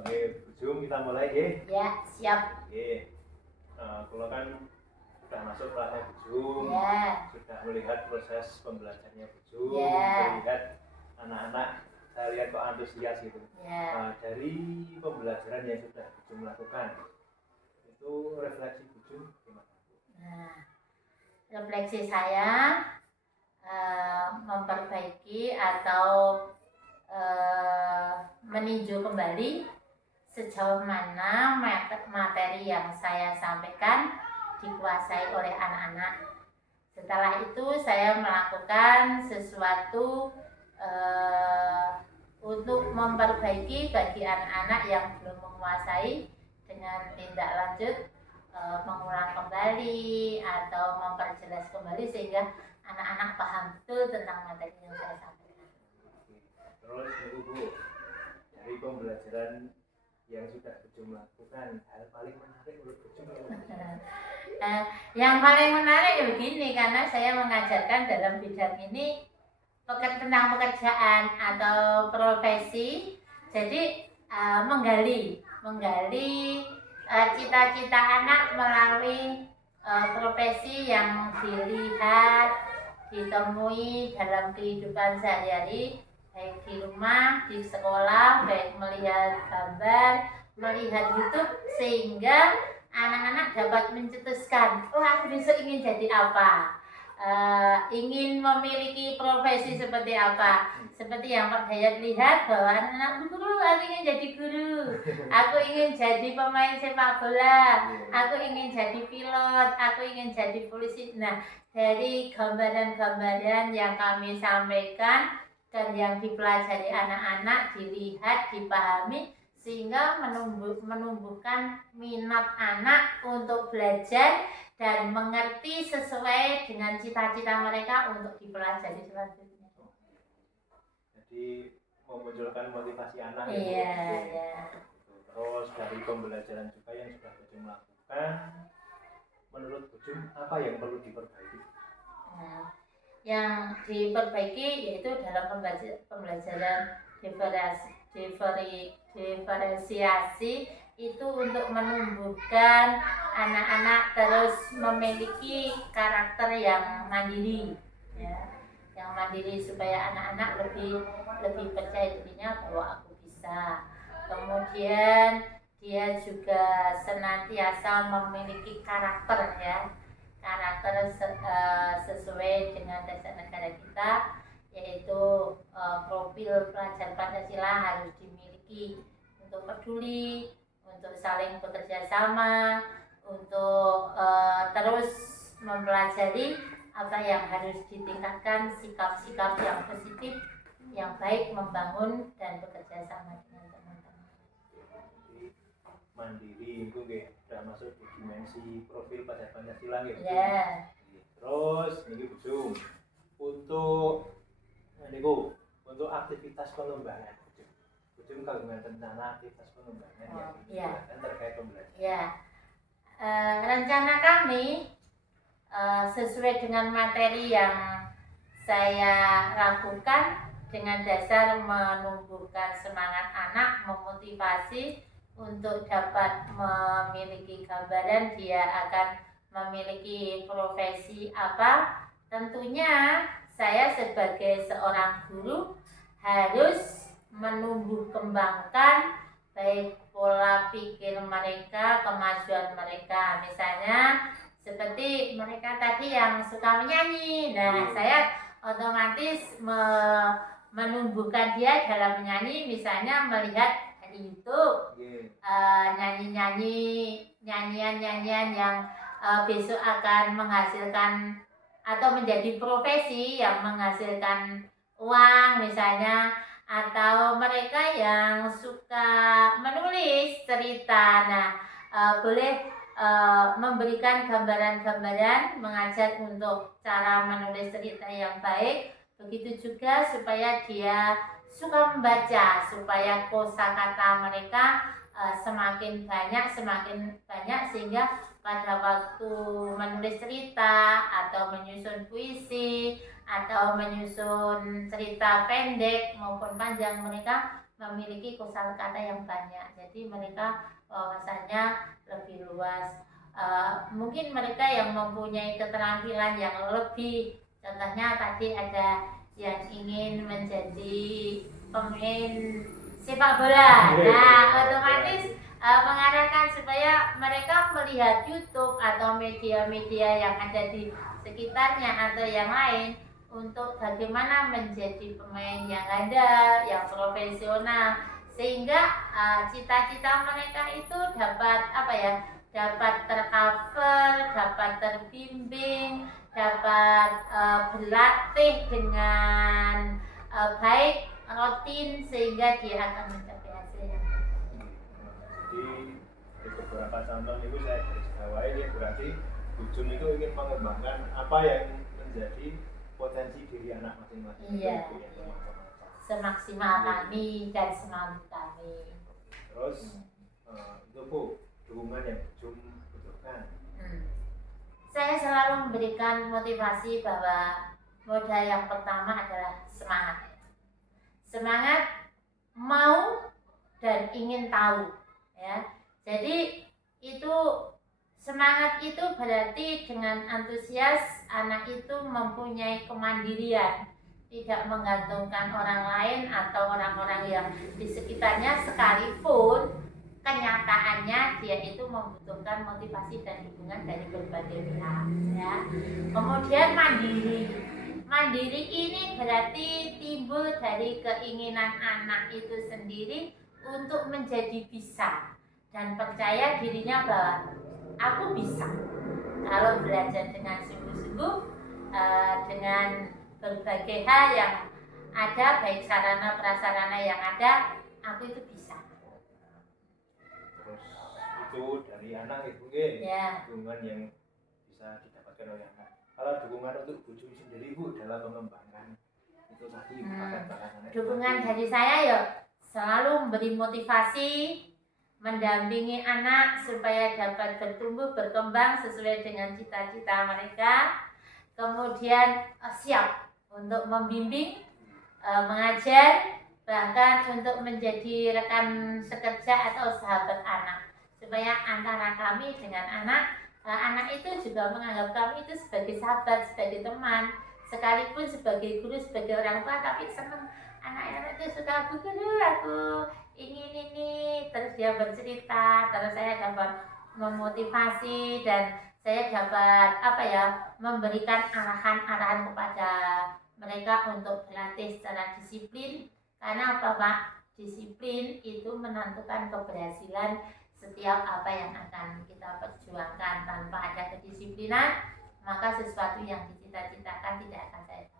Oke, Bujung kita mulai ya. Ya, siap. Oke. Kalau kan sudah masuk kelasnya Bujung, Ya. sudah melihat proses pembelajarannya Bujung, Ya. melihat anak-anak, saya lihat kok antusias gitu. Ya. Dari pembelajaran yang sudah Bujung lakukan, itu refleksi Bujung gimana? Nah, refleksi saya memperbaiki atau meninjau kembali sejauh mana materi yang saya sampaikan dikuasai oleh anak-anak. Setelah itu saya melakukan sesuatu untuk memperbaiki bagi anak-anak yang belum menguasai dengan tindak lanjut mengulang kembali atau memperjelas kembali sehingga anak-anak paham betul tentang materi yang saya sampaikan. Terus Bu, dari pembelajaran yang sudah Bujung lakukan, hal paling menarik menurut Bujung yang paling menarik begini, karena saya mengajarkan dalam bidang ini tentang pekerjaan atau profesi, jadi menggali cita-cita anak melalui profesi yang dilihat, ditemui dalam kehidupan sehari-hari, baik di rumah, di sekolah, baik melihat gambar, melihat YouTube, sehingga anak-anak dapat mencetuskan, oh aku besok ingin jadi apa, ingin memiliki profesi seperti apa. Seperti yang Pak Dayat lihat bahwa anak-anak guru, aku ingin jadi guru, aku ingin jadi pemain sepak bola, aku ingin jadi pilot, aku ingin jadi polisi. Nah, dari gambaran-gambaran yang kami sampaikan dan yang dipelajari anak-anak, dilihat, dipahami, sehingga menumbuhkan minat anak untuk belajar dan mengerti sesuai dengan cita-cita mereka untuk dipelajari selanjutnya. Jadi memunculkan motivasi anak. Iya. Terus dari pembelajaran juga yang sudah Bujung lakukan, menurut Bujung apa yang perlu diperbaiki? Yang diperbaiki yaitu dalam pembelajaran diferensiasi itu untuk menumbuhkan anak-anak terus memiliki karakter yang mandiri, ya, yang mandiri supaya anak-anak lebih percaya dirinya bahwa aku bisa. Kemudian dia juga senantiasa memiliki karakter, ya, karakter sesuai dengan dasar negara kita, yaitu profil pelajar Pancasila harus dimiliki untuk peduli, untuk saling bekerja sama, untuk terus mempelajari apa yang harus ditingkatkan, sikap-sikap yang positif, yang baik, membangun dan bekerja sama dengan teman-teman. Mandiri itu sudah masuk di dimensi profil pada Pancasila gitu. Ya. Terus ini Bujung untuk aktivitas pengembangan. Bujung kagungan rencana aktivitas pengembangan yang terkait pembelajaran. Ya. Rencana kami sesuai dengan materi yang saya lakukan dengan dasar menumbuhkan semangat anak, memotivasi untuk dapat memiliki gambaran dia akan memiliki profesi apa. Tentunya saya sebagai seorang guru harus menumbuh kembangkan baik pola pikir mereka, kemajuan mereka. Misalnya seperti mereka tadi yang suka menyanyi, nah saya otomatis menumbuhkan dia dalam menyanyi, misalnya melihat di YouTube nyanyian-nyanyian yang besok akan menghasilkan atau menjadi profesi yang menghasilkan uang misalnya, atau mereka yang suka menulis cerita, nah boleh memberikan gambaran-gambaran, mengajar untuk cara menulis cerita yang baik. Begitu juga supaya dia suka membaca, supaya kosakata mereka semakin banyak, sehingga pada waktu menulis cerita atau menyusun puisi atau menyusun cerita pendek maupun panjang, mereka memiliki kosakata yang banyak, jadi mereka wawasannya lebih luas. Mungkin mereka yang mempunyai keterampilan yang lebih, contohnya tadi ada yang ingin menjadi pemain sepak bola, nah otomatis mengarahkan supaya mereka melihat YouTube atau media-media yang ada di sekitarnya atau yang lain untuk bagaimana menjadi pemain yang handal, yang profesional, sehingga cita-cita mereka itu dapat dapat tercover, dapat terbimbing, dapat berlatih dengan baik, rutin, sehingga dia akan mencapai hasil yang baik. Jadi di beberapa contoh itu saya garis bawahi ini berarti Bujum itu ingin mengembangkan apa yang menjadi potensi diri anak masing-masing. Iya, semaksimal kami dan semampu kami. Terus itu Bu, dukungan yang Bujum butuhkan. Saya selalu memberikan motivasi bahwa modal yang pertama adalah semangat. Semangat mau dan ingin tahu, ya. Jadi itu semangat itu berarti dengan antusias anak itu mempunyai kemandirian, tidak menggantungkan orang lain atau orang-orang yang di sekitarnya, sekalipun kenyataannya dia itu membutuhkan motivasi dan dukungan dari berbagai pihak, ya. Kemudian mandiri ini berarti timbul dari keinginan anak itu sendiri untuk menjadi bisa dan percaya dirinya bahwa aku bisa kalau belajar dengan sungguh-sungguh, dengan berbagai hal yang ada, baik sarana prasarana yang ada, aku itu bisa. Terus itu dari anak itu ya. Dukungan yang bisa didapatkan oleh anak. Kalau dukungan untuk Bujum sendiri Bu dalam mengembangkan itu tadi bakat-bakat dukungan dari saya ya selalu memberi motivasi, mendampingi anak supaya dapat bertumbuh berkembang sesuai dengan cita-cita mereka, kemudian siap untuk membimbing, mengajar, bahkan untuk menjadi rekan sekerja atau sahabat anak, supaya antara kami dengan anak itu juga menganggap kami itu sebagai sahabat, sebagai teman, sekalipun sebagai guru, sebagai orang tua, tapi senang anak-anak itu suka, Bu Guru, aku ini, terus dia bercerita, terus saya dapat memotivasi dan saya dapat memberikan arahan-arahan kepada mereka untuk berlatih secara disiplin, karena apa Pak? Disiplin itu menentukan keberhasilan setiap apa yang akan kita perjuangkan. Tanpa ada kedisiplinan, maka sesuatu yang dicita-citakan tidak akan saya dapat.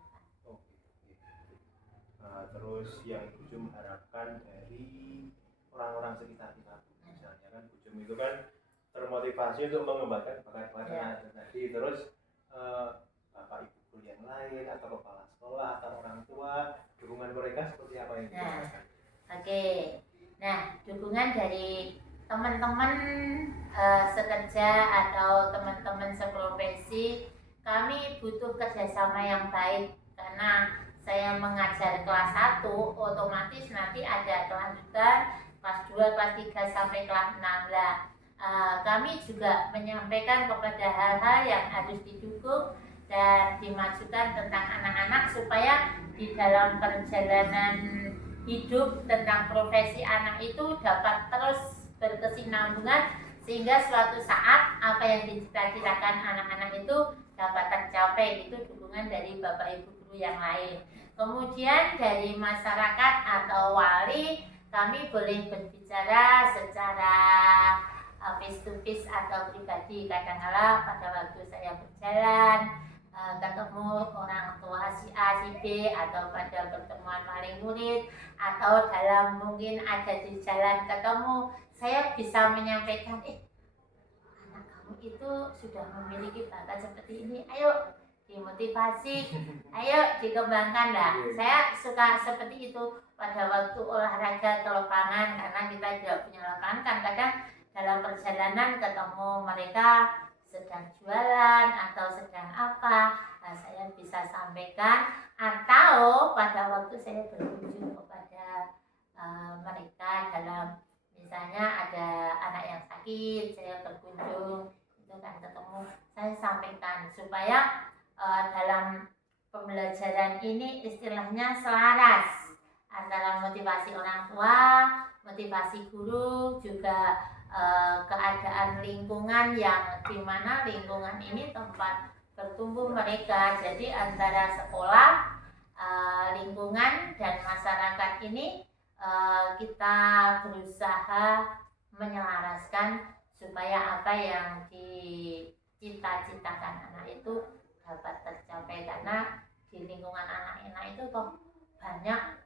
Terus yang Bujum harapkan dari orang-orang sekitar kita, misalnya kan Bujum itu kan termotivasi untuk mengembangkan bakat-bakat tadi, terus bapak ibu guru yang lain atau kepala sekolah atau orang tua, dukungan mereka seperti apa yang dirasakan? Nah, dukungan dari teman-teman sekerja atau teman-teman seprofesi, kami butuh kerjasama yang baik, karena saya mengajar kelas 1, otomatis nanti ada kelanjutan kelas 2, kelas 3 sampai kelas 6. Kami juga menyampaikan kepada hal-hal yang harus didukung dan dimajukan tentang anak-anak, supaya di dalam perjalanan hidup tentang profesi anak itu dapat terus berkesinambungan, sehingga suatu saat apa yang dicita-citakan anak-anak itu dapat tercapai. Itu dukungan dari bapak ibu guru yang lain. Kemudian dari masyarakat atau wali, kami boleh berbicara secara face to face atau pribadi. Kadang-kala pada waktu saya berjalan ketemu orang tua si A, si B, atau pada pertemuan wali murid, atau dalam mungkin ada di jalan ketemu, saya bisa menyampaikan, anak kamu itu sudah memiliki bakat seperti ini, ayo dimotivasi, ayo dikembangkan lah. Saya suka seperti itu pada waktu olahraga ke lapangan, karena kita tidak punya lapangan, kan kadang dalam perjalanan ketemu mereka sedang jualan atau sedang apa, saya bisa sampaikan. Atau pada waktu saya berkunjung kepada Misalnya ada anak yang sakit, saya berkunjung, itu kan ketemu, saya sampaikan supaya dalam pembelajaran ini istilahnya selaras antara motivasi orang tua, motivasi guru, juga keadaan lingkungan yang dimana lingkungan ini tempat bertumbuh mereka. Jadi antara sekolah, lingkungan dan masyarakat ini kita berusaha menyelaraskan supaya apa yang dicita-citakan anak itu dapat tercapai, karena di lingkungan anak-anak itu toh banyak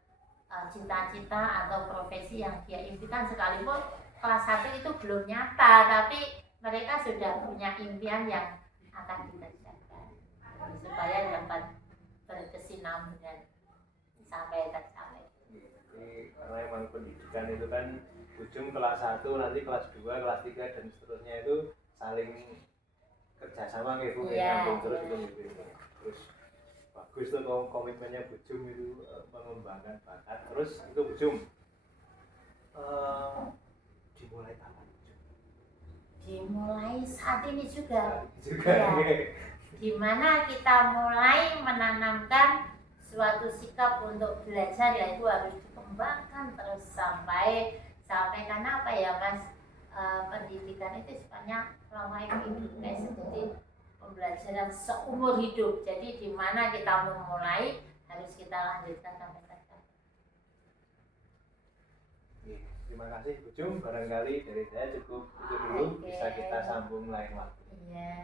cita-cita atau profesi yang dia impikan, sekalipun kelas 1 itu belum nyata, tapi mereka sudah punya impian yang akan dikerjakan supaya dapat berkesinambungan sampai tercapai. Jadi karena emang pendidikan itu kan ujung kelas 1, nanti kelas 2, kelas 3 dan seterusnya itu saling kerjasama kayak Bu, nyambung terus itu gitu. Terus bagus tuh komitmennya Bujum itu mengembangkan bakat. Terus itu Bujum dimulai kapan? Dimulai saat ini juga. Ya. Dimana kita mulai menanamkan suatu sikap untuk belajar, yaitu harus dikembangkan terus sampai karena apa ya Mas, pendidikan itu sifatnya life hidup guys, jadi pembelajaran seumur hidup. Jadi dimana kita memulai harus kita lanjutkan sampai tercapai. Terima kasih Bujum, barangkali dari saya cukup itu dulu, bisa kita sambung lain waktu. Iya.